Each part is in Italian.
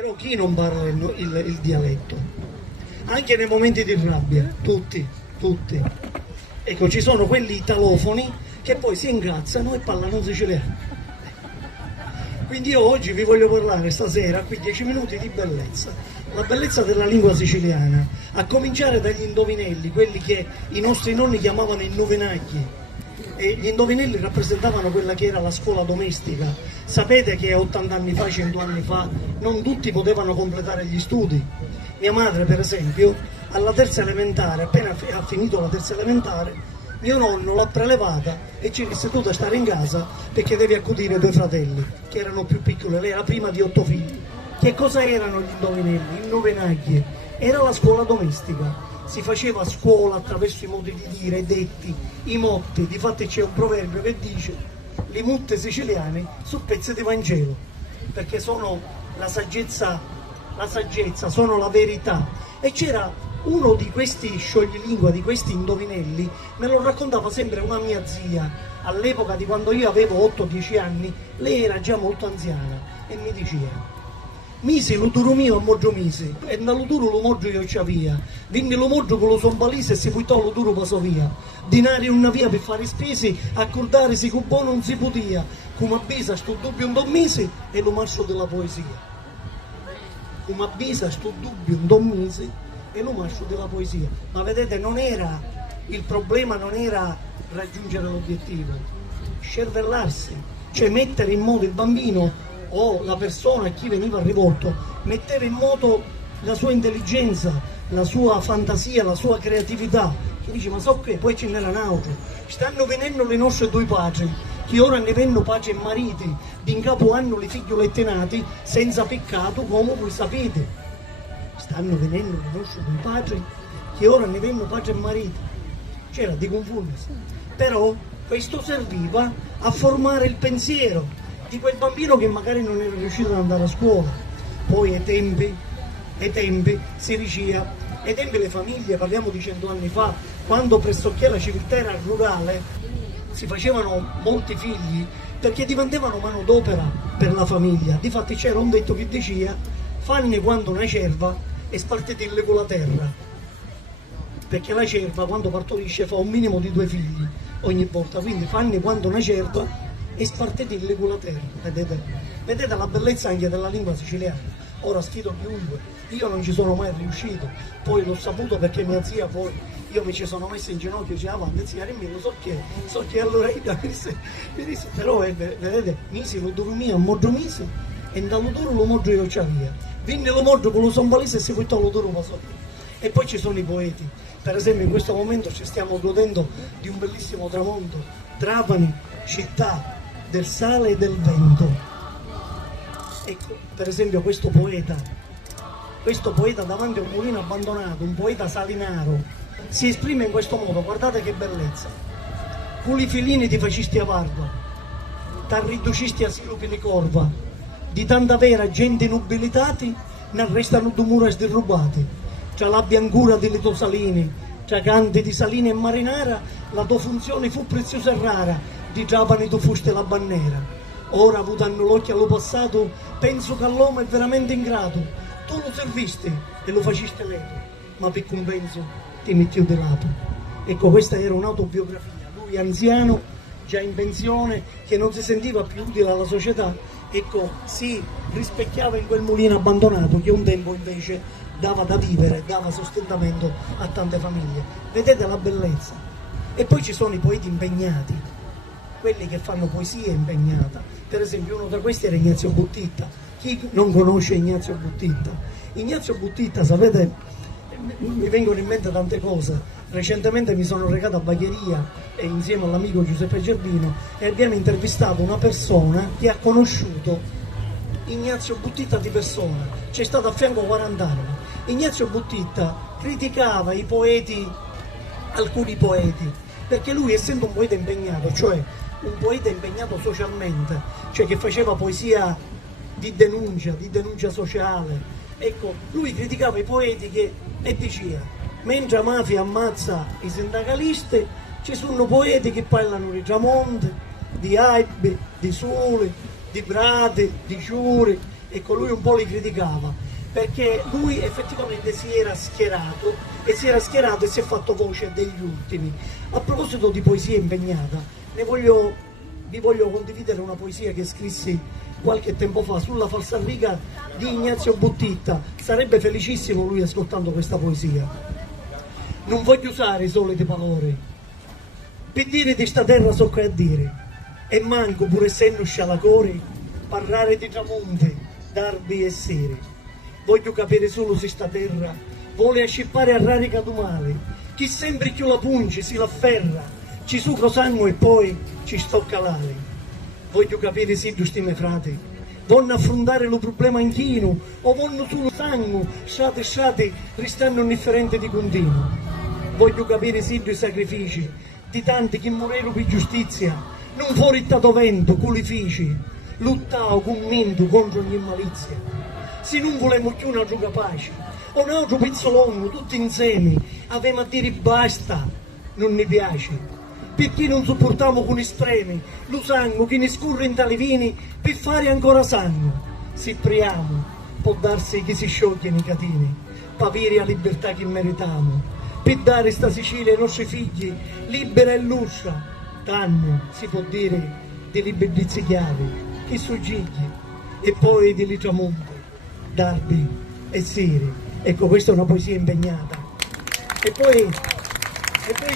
Però chi non parla il dialetto? Anche nei momenti di rabbia, tutti, tutti. Ecco, ci sono quelli italofoni che poi si incazzano e parlano siciliano. Quindi io oggi vi voglio parlare stasera, qui 10 minuti di bellezza. La bellezza della lingua siciliana, a cominciare dagli indovinelli, quelli che i nostri nonni chiamavano indovinagli. E gli indovinelli rappresentavano quella che era la scuola domestica. Sapete che 80 anni fa, 100 anni fa, non tutti potevano completare gli studi. Mia madre, per esempio, alla terza elementare, appena ha finito la terza elementare, mio nonno l'ha prelevata e ci disse: tu da stare in casa perché devi accudire i tuoi fratelli, che erano più piccoli. Lei era prima di 8 figli. Che cosa erano gli indovinelli? I novenagli. Era la scuola domestica. Si faceva a scuola attraverso i modi di dire, i detti, i motti. Difatti c'è un proverbio che dice: le mutte siciliane su pezzi di Vangelo, perché sono la saggezza, sono la verità. E c'era uno di questi scioglilingua, di questi indovinelli, me lo raccontava sempre una mia zia, all'epoca di quando io avevo 8-10 anni. Lei era già molto anziana e mi diceva: misi l'uturo mio a moggio misi, e nell'uturo lo moggio io c'ha via, quindi lo moggio con lo sombalise e si puitò l'uturo passò via, dinari una via per fare spesi, accordare si cubò non si potia, come avvisa sto dubbio un don mesi e lo marcio della poesia. Come avvisa sto dubbio un don mesi e lo marcio della poesia. Ma vedete, non era il problema, non era raggiungere l'obiettivo, scervellarsi, cioè mettere in moto il bambino o la persona a chi veniva rivolto, metteva in moto la sua intelligenza, la sua fantasia, la sua creatività. Che dice: ma so che poi ce n'era un altro, stanno venendo le nostre due pace, che ora ne venno pace e mariti, d'in capo hanno le figliolette nati, senza peccato come voi sapete. Stanno venendo le nostre due pace, che ora ne venno pace e mariti. C'era di confondersi. Però questo serviva a formare il pensiero di quel bambino che magari non era riuscito ad andare a scuola. Poi ai tempi si diceva, ai tempi le famiglie, parliamo di 100 anni fa, quando pressoché la civiltà era rurale, si facevano molti figli perché diventavano manodopera per la famiglia. Difatti c'era un detto che diceva: fanne quando una cerva e spartitelle con la terra, perché la cerva quando partorisce fa un minimo di 2 figli ogni volta. Quindi fanne quando una cerva e spartitelle con la terra. Vedete la bellezza anche della lingua siciliana. Ora sfido chiunque, io non ci sono mai riuscito, poi l'ho saputo perché mia zia, poi io mi ci sono messo in ginocchio e diceva: avanti zia, lo so che allora mi disse, però vedete, misi lo duro mio a moggio misi e dall'odoro lo moggio io c'ha via, quindi lo moggio con lo sombalese e si può l'odoro pasò. E poi ci sono i poeti. Per esempio in questo momento ci stiamo godendo di un bellissimo tramonto. Trapani, città del sale e del vento. Ecco, per esempio questo poeta davanti a un mulino abbandonato, un poeta salinaro, si esprime in questo modo. Guardate che bellezza: culi filini ti facisti a varva, t'arriducisti a silupi di corva, di tanta vera gente inubilitati ne restano 2 mura sderrubati, tra la biancura delle tue salini, tra canti di salini e marinara, la tua funzione fu preziosa e rara, di Trapani tu fuste la bandiera. Ora, avutando l'occhio allo passato, penso che all'uomo è veramente ingrato. Tu lo servisti e lo faciste leto, ma per compenso ti metti di lato. Ecco, questa era un'autobiografia. Lui anziano, già in pensione, che non si sentiva più utile alla società, ecco, si rispecchiava in quel mulino abbandonato che un tempo invece dava da vivere, dava sostentamento a tante famiglie. Vedete la bellezza? E poi ci sono i poeti impegnati, quelli che fanno poesia impegnata. Per esempio uno tra questi era Ignazio Buttitta. Chi non conosce Ignazio Buttitta? Ignazio Buttitta, sapete, mi vengono in mente tante cose. Recentemente mi sono recato a Bagheria e insieme all'amico Giuseppe Gerbino e abbiamo intervistato una persona che ha conosciuto Ignazio Buttitta di persona, c'è stato a fianco 40 anni. Ignazio Buttitta criticava i poeti, alcuni poeti, perché lui, essendo un poeta impegnato, cioè un poeta impegnato socialmente, cioè che faceva poesia di denuncia sociale, ecco, lui criticava i poeti e diceva: mentre la mafia ammazza i sindacalisti, ci sono poeti che parlano di tramonti, di albi, di sole, di prati, di ciuri, Ecco, lui un po' li criticava, perché lui effettivamente si era schierato e si è fatto voce degli ultimi. A proposito di poesia impegnata, vi voglio condividere una poesia che scrissi qualche tempo fa sulla falsariga di Ignazio Buttitta. Sarebbe felicissimo lui ascoltando questa poesia. Non voglio usare i soliti parole, per dire di sta terra so che a dire, e manco pur essendo scialacore, parlare di tramonti, darbi e sere. Voglio capire solo se sta terra vuole ascippare a rari cadumali, chi sempre più la punge, si l'afferra, ci sucro sangue e poi ci stocca l'ali. Voglio capire se giusti miei frati vogliono affrontare lo problema inchino o vogliono solo sangue, sciate, restando indifferenti di continuo. Voglio capire se i sacrifici di tanti che morero per giustizia, non fuori tato vento, culifici, luttavo con mento contro ogni malizia. Se non volevamo più una gioca pace, o un altro pizzolongo, tutti insieme, avevamo a dire basta, non ne piace. Perché non sopportiamo con estremi lo sangue che ne scorre in tali vini per fare ancora sangue. Se priamo, può darsi che si sciogliono i catini, per avere la libertà che meritiamo, per dare sta Sicilia ai nostri figli, libera e luscia. Tanno, si può dire, di libertà chiave, che suggigli, e poi di tramonti, darbi e sere. Ecco, questa è una poesia impegnata. E poi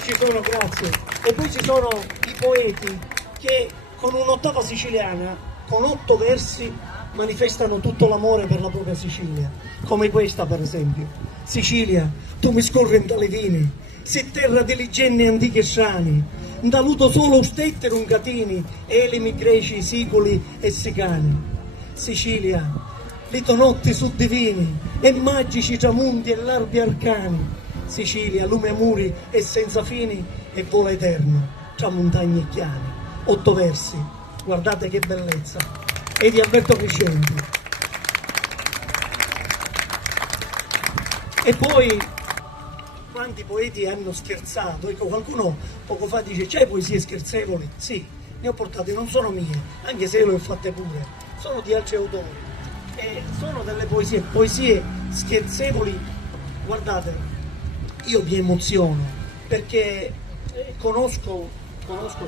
ci sono, grazie, e poi ci sono i poeti che con un'ottava siciliana, con 8 versi, manifestano tutto l'amore per la propria Sicilia, come questa per esempio. Sicilia, tu mi scorri in tale vini, sei terra di leggende antiche e sani, ndaluto solo ustettere un catini, elimi greci, sicoli e sicani. Sicilia, le tue notti su divini, e magici tramonti e larbi arcani. Sicilia, lume amuri e senza fini, e vola eterno tra montagne e chiani. 8 versi, guardate che bellezza, e di Alberto Crescenti. E poi quanti poeti hanno scherzato? Ecco, qualcuno poco fa dice c'è poesie scherzevoli? Sì, ne ho portate, non sono mie, anche se le ho fatte pure, sono di altri autori, e sono delle poesie scherzevoli. Guardate, io mi emoziono perché conosco,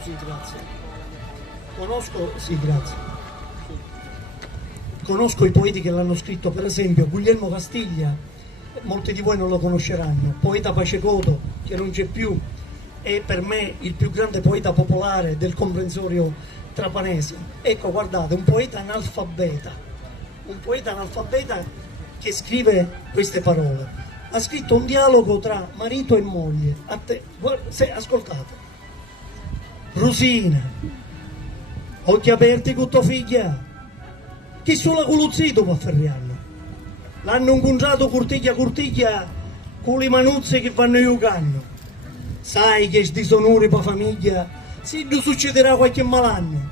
sì, grazie. Conosco i poeti che l'hanno scritto, per esempio Guglielmo Castiglia, molti di voi non lo conosceranno, poeta pacecoto che non c'è più, è per me il più grande poeta popolare del comprensorio trapanese. Ecco, guardate, un poeta analfabeta che scrive queste parole. Ha scritto un dialogo tra marito e moglie. Ascoltate. Rosina, occhi aperti con tua figlia, chi sulla culuzzito può ferriarlo. L'hanno incontrato curtiglia con le manuzze che vanno giocando. Sai che sti sonori per famiglia, se gli succederà qualche malanno,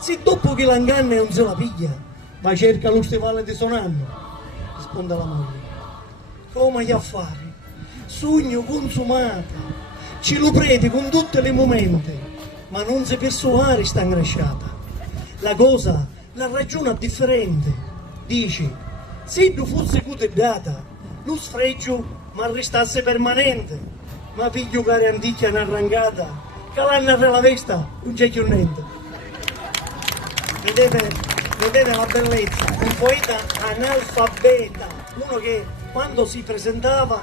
se dopo che l'inganna non se la piglia, ma cerca lo stivale di sonanno, risponde la moglie. Come gli affari, sogno consumato, ci lo preti con tutte le momente, ma non si persuare sta ingresciata. La cosa la ragiona differente, dici, se tu fosse cutedata, lo sfregio ma restasse permanente, ma figlio cari anticchia un'arrancata, che l'hanno per la vesta, non c'è più niente. Vedete la bellezza, un poeta analfabeta, uno che quando si presentava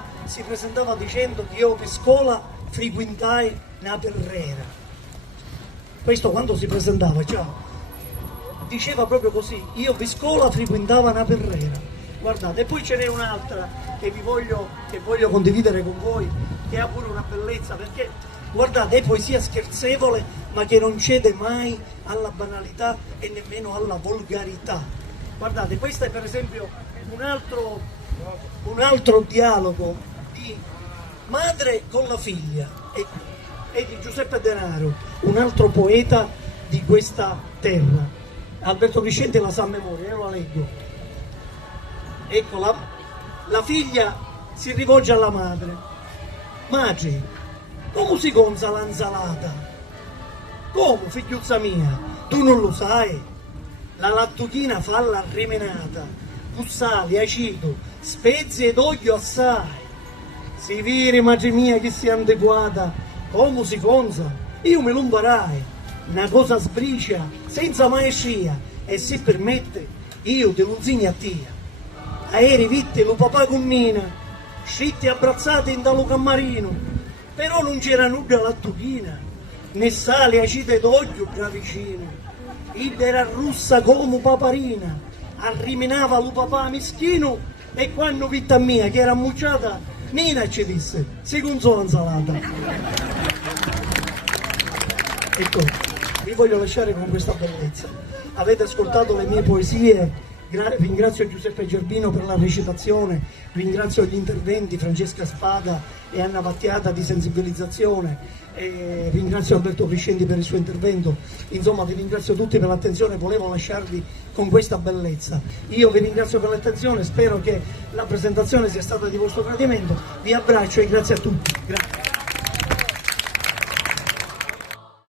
dicendo che io per scuola frequentai una perrera. Questo quando si presentava, cioè, diceva proprio così, io per scuola frequentavo una perrera. Guardate, e poi ce n'è un'altra che voglio condividere con voi, che ha pure una bellezza, perché guardate, è poesia scherzevole, ma che non cede mai alla banalità e nemmeno alla volgarità. Guardate, questo è per esempio un altro dialogo di madre con la figlia, e di Giuseppe Denaro, un altro poeta di questa terra. Alberto Crescenti la sa a memoria, io la leggo. Ecco, la figlia si rivolge alla madre. Madre, come si consa l'insalata? Come, figliuzza mia? Tu non lo sai? La lattuchina falla rimenata, con sale, aceto, spezie ed olio assai. Si viri, madre mia, che sia antiquata, come si conza, io me lo imparai. Una cosa sbricia, senza maestria, e se permette, io te lo insegno a te. Aeri vitte lo papà con Nina, scitti abbrazzati in dallo cammarino, però non c'era nulla lattuchina, né sale, aceto ed olio da vicino. Id era russa come paparina, arriminava lo papà mischino, e quando vita mia che era ammucciata, Nina ci disse, si consola insalata. Ecco, vi voglio lasciare con questa bellezza. Avete ascoltato le mie poesie, ringrazio Giuseppe Gerbino per la recitazione, ringrazio gli interventi Francesca Spada e Anna Vattiata di sensibilizzazione, e ringrazio Alberto Crescendi per il suo intervento. Insomma, vi ringrazio tutti per l'attenzione, volevo lasciarvi con questa bellezza. Io vi ringrazio per l'attenzione, spero che la presentazione sia stata di vostro gradimento, vi abbraccio e grazie a tutti. Grazie.